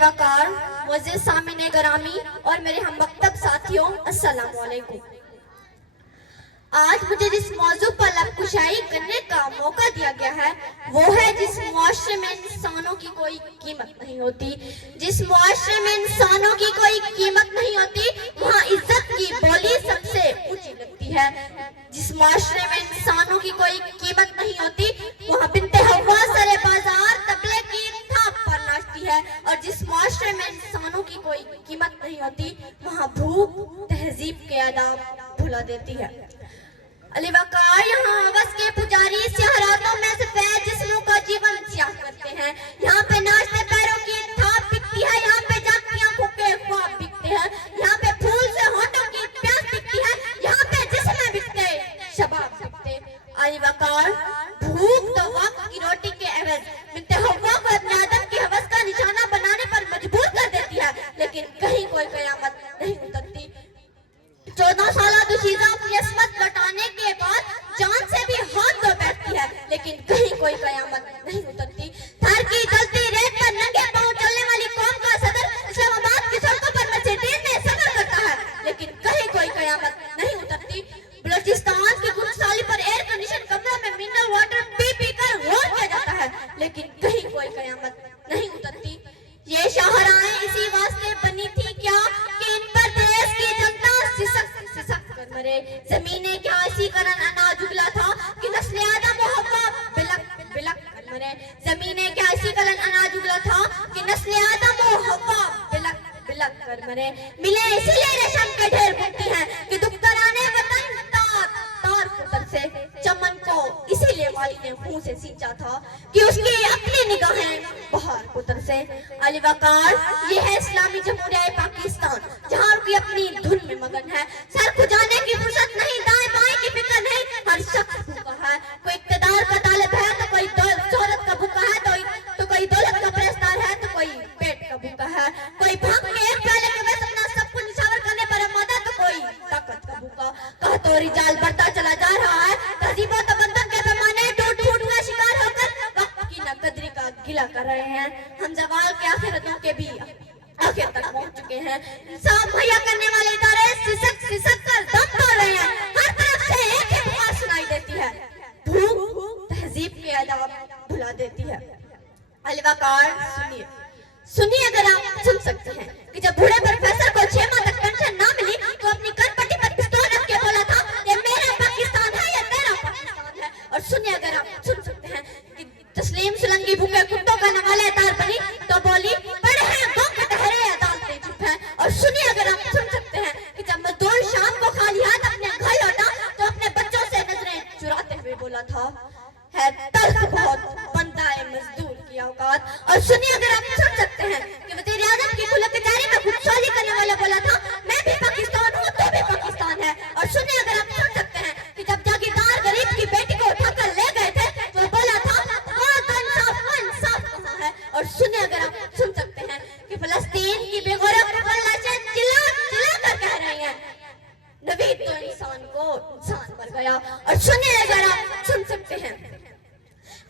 वकार मुअज़्ज़िज़ सामिने गरामी और मेरे हम मकतब साथियों, अस्सलाम वालेकुम। आज मुझे जिस मौजू पर लबकुशाई करने का मौका दिया गया है वो है जिस मुआशरे में इंसानों की कोई कीमत नहीं होती। जिस मुआशरे में इंसानों की कोई कीमत नहीं होती वहाँ इज्जत की बोली सबसे ऊंची लगती है। जिस मुआशरे में इंसानों की कोई कीमत नहीं होती वहाँ बिन्ते हव्वा सरे बाजार तबले की थाप पर नाचती है। और जिस मुआशरे में इंसानों की कोई कीमत नहीं होती वहाँ भूख तहजीब के आदाब भुला देती है। अली वकार यहाँ हवस के पुजारी स्याह रातों में सफेद जिस्मों का जीवन स्याह करते हैं। यहाँ पे नाचते पैरों की थाप बिकती है, यहाँ पे जागती आंखों के ख्वाब बिकते हैं, यहाँ पे फूल से होठों की प्यास बिकती है, यहाँ पे जिस्म बिकते शबाब बिकते। अली वकार भूख तो वक्त की रोटी के एवज बिन्ते हव्वा को अपने आदम की हवस का निशाना बनाने पर मजबूर कर देती है, लेकिन कहीं कोई कयामत नहीं उतरती। 14 साल दुशीज़ा अपनी अस्मत लौटाने के बाद जान से भी हाथ धो बैठती है, लेकिन कहीं कोई कयामत नहीं उतरती। थर की जलती रेत पर नंगे पांव चलने वाली कौम का सदर इस्लामाबाद की सड़कों पर मर्सिडीज में सफर करता है, लेकिन कहीं कोई कयामत नहीं उतरती। बलूचिस्तान की गुरुसाली पर एयर कंडीशन कमरों में मिनरल वाटर पी पी कर गौर किया जाता है, लेकिन कहीं कोई कयामत नहीं उतरती। ये शाहराएं इसी वास्ते बनी थी क्या कि इन पर देश की जनता सिसक कर मरे। जमीने क्या इसी कारण अनाज उगला था कि नस्ल आदम व हव्वा बिलक बिलक कर मरे। जमीने क्या इसी कारण अनाज उगला था कि नस्ल आदम व हव्वा बिलक बिलक कर मरे। मिले इसीलिए रेशम के ढेर बुनती हैं कि दुख कराने वतन तार पुतर से। चमन को इसीलिए वाली ने मुंह से सींचा था कि उसकी अपनी निगाहें बाहर पुतर से। अली वकार ये है इस्लामी जमहूरिया पाकिस्तान जहाँ की अपनी धुन में मगन है। सर खुजाने की फुर्सत नहीं, दाएं बाएं की फिक्र नहीं, हर शख्स भूखा है। कोई इक़्तिदार का तालिब है तो कोई शोहरत का भूखा है, तो कोई दौलत का परस्तार है, तो कोई पेट का भूखा है। कोई भाग के एक प्याले के वैसे अपना सब कुछ निछावर करने पर आमादा, तो कोई ताकत का भूखा। कहा तो रिजाल बढ़ता चला जा रहा है, तहजीबों तमद्दुन के पैमाने टूट फूट का शिकार होकर वक्त की नकदरी का गिला कर रहे हैं। हम जवाल के आखिरतों के भी आखिर तक पहुंच चुके हैं। इंसाफ मुहैया करने वाले इदारे सिसक सिसक कर दम तोड़ रहे हैं। हर तरफ से एक ही पुकार सुनाई देती है, भूख तहजीब के आदाब भुला देती है। अली वकार सुनिए सुनिए, अगर आप सुन सकते हैं कि जब बूढ़े प्रोफेसर को 6 माह तक पेंशन ना मिली तो अपनी कनपट्टी पर पिस्तौल रख के बोला था ये मेरा पाकिस्तान है, ये तेरा पाकिस्तान है। और सुनिए, अगर आप सुन सकते हैं कि तस्लीम सुलंगी भूखे कुत्तों का नवाले तार बनी तो बोली बड़े हैं गौ के टहरे अदालतें चुप है। और सुनिए, अगर आप सुन सकते हैं कि जब मजदूर शाम को खाली हाथ अपने घर लौटा तो अपने बच्चों से नजरें चुराते हुए बोला था है तल्ख बहुत बनता है मजदूर की औकात। और सुनिए, अगर आप सुन सकते हैं कि वज़ीर आज़म की खुले कचहरी में खुदसाली करने वाला बोला था मैं भी पाकिस्तान हूँ, तू भी पाकिस्तान है। और सुनिए, अगर आप सुन सकते हैं कि जब जागीरदार गरीब की बेटी को उठाकर ले गए थे तो बोला था वो इंसाफ कहाँ है। और सुनिए, अगर आप सुन सकते हैं कि फलस्तीन की बेगौरव लाशें चिल्ला चिल्ला कर कह रही हैं नवीद तो इंसान को इंसान मर गया। और सुनिए, अगर आप सुन सकते हैं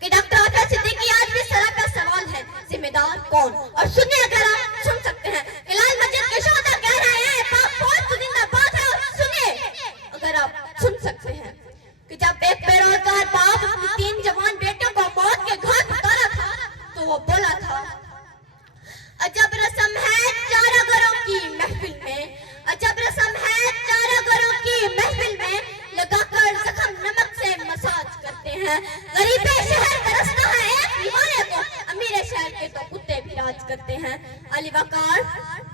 कि डॉक्टर आफिया सिद्दीकी आज भी सरा का सवाल है जिम्मेदार कौन। और सुनिए, अगर आप सुन सकते हैं कि लाल मस्जिद के शोधा कह रहे हैं पाक फौज तो जिंदाबाद है। और सुनिए, अगर आप सुन सकते हैं कि जब एक बेरोजगार बाप अपनी 3 जवान बेटियों को मौत के घाट उतारा था तो वो बोला था अजब रस्म है चारा घरों की महफिल में, अजब रस्म है चारा घरों की महफिल में, लगाकर जख्म नमक से मसाज करते हैं। गरीब शहर तरसता है एक दीवाने को, अमीर शहर के तो कुत्ते भी राज करते हैं। अली वकार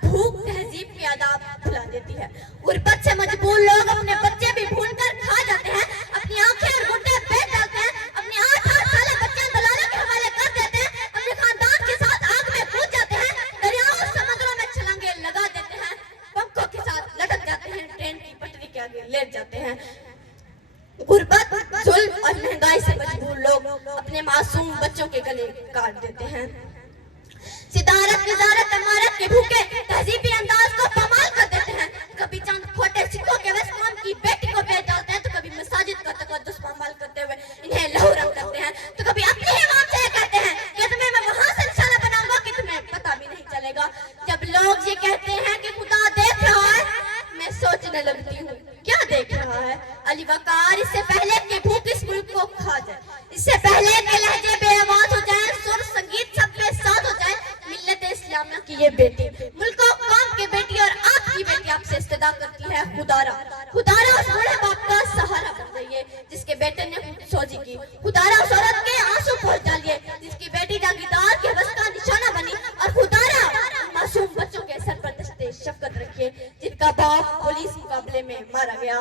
भूख तहजीब के आदाब भुला देती है। गुर्बत से मजबूर लोग अपने बच्चे भी भून कर खा जाते हैं, अपनी आंखें और गुड्डे बेच डालते हैं, अपने 8-8 साल बच्चे दलालों के हवाले कर देते हैं, अपने खानदान के साथ आग में कूद जाते हैं, दरियाओं समुद्रों में छलांगे लगा देते हैं, पंखों के साथ लटक जाते हैं, ट्रेन की पटरी के आगे लेट जाते हैं। गुर्बत, जुल्म और महंगाई से मजबूर लोग अपने मासूम बच्चों के गले काट देते हैं। सिदारत निजारत इमारत के भूखे तहजीबी अंदाज को पमाल कर देते हैं। कभी चंद खोटे सिक्कों के वस कौम की बेटी को बेच डालते हैं, तो कभी मसाजिद का तकद्दुस पामाल करते हुए इन्हें लहूरम करते हैं, तो कभी अपने ही इमाम से कहते हैं कि तुम्हें मैं वहां से निशाना बनाऊंगा कि तुम्हें पता भी नहीं चलेगा। जब लोग ये कहते हैं कि खुदा देख रहा है, मैं सोचने लगती हूँ क्या देख रहा है। अली वकार, इससे पहले कि भूख इस मुल्क को खा जाए, इससे पहले कि लहजे बेआवाज हो जाए, सुर संगीत सब बेसात हो जाए, मिल्लत इस्लामिया की ये बेटी, मुल्क और कौम की बेटी और आपकी बेटी आपसे इस्तदा करती है, खुदारा खुदारा उस बूढ़े बाप का सहारा बन जाइए जिसके बेटे ने सोजी की। खुदारा उस औरत के आंसू पोंछ डालिए जिसकी बेटी जागीरदार के बस का निशाना बनी। और खुदारा मासूम बच्चों के सर पर दस्ते शफकत रखिए जिनका बाप पुलिस मुकाबले में मारा गया।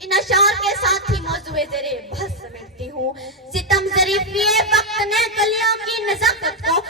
इन अशार के साथ ही मौजूए ज़ेरे बहस समेटती हूँ। सितम ज़रीफ़ी वक्त ने गलियों की नज़ाकत को